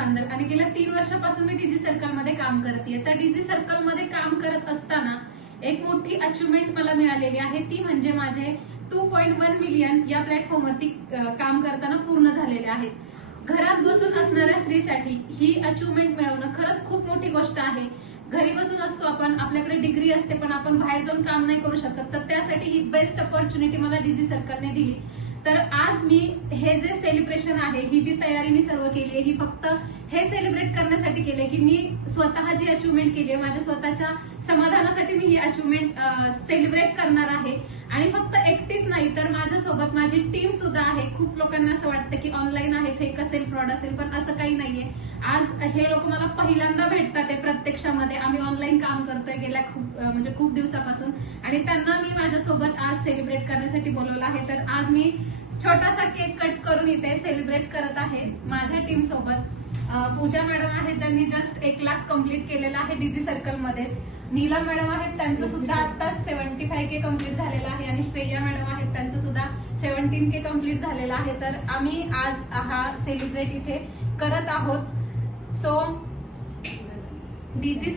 बांधल आणि गेल्या 3 वर्षापासून मी डीजी सर्कल मध्ये काम करते. तर डीजी सर्कल मध्ये काम करत असताना एक मोठी अचिव्हमेंट मला मिळालेली आहे, ती म्हणजे माझे 2.1 मिलियन या प्लॅटफॉर्मवरती काम करताना पूर्ण झालेले आहेत. घरात बसून असणाऱ्या स्त्रीसाठी ही अचिव्हमेंट मिळवणं खरंच खूप मोठी गोष्ट आहे. घरी बसून असतो आपण, आपल्याकडे डिग्री असते, पण आपण बाहेर जाऊन काम नाही करू शकत. तर त्यासाठी ही बेस्ट अपॉर्च्युनिटी मला डीजी सर्कलने दिली. तर आज मी हे जे सेलिब्रेशन आहे, ही जी तयारी मी सर्व केली आहे, ही फक्त हे सेलिब्रेट करण्यासाठी केली की मी स्वतः जी अचिव्हमेंट केली आहे, माझ्या स्वतःच्या समाधानासाठी मी ही अचिव्हमेंट सेलिब्रेट करणार आहे. आणि फक्त एकटीच नाही, तर माझ्यासोबत माझी टीम सुद्धा आहे. खूप लोकांना असं वाटतं की ऑनलाईन आहे, फेक असेल, फ्रॉड असेल, पण असं काही नाहीये. आज हे लोक मला पहिल्यांदा भेटतात आहे प्रत्यक्षामध्ये. आम्ही ऑनलाईन काम करतोय गेल्या खूप दिवसापासून, आणि त्यांना मी माझ्यासोबत आज सेलिब्रेट करण्यासाठी बोलवलं आहे. तर आज मी छोटासा केक कट करून इथे सेलिब्रेट करत आहे माझ्या टीम सोबत. पूजा मॅडम आहेत, ज्यांनी जस्ट 1 लाख कम्प्लीट केलेला आहे डीजी सर्कल मध्येच. नीला मॅडम आहेत, त्यांचं सुद्धा आताच 75K कम्प्लीट झालेलं आहे. आणि श्रेया मॅडम आहेत, त्यांचं सुद्धा 17K कम्प्लीट झालेलं आहे. तर आम्ही आज हा सेलिब्रेट इथे करत आहोत. सो डीजी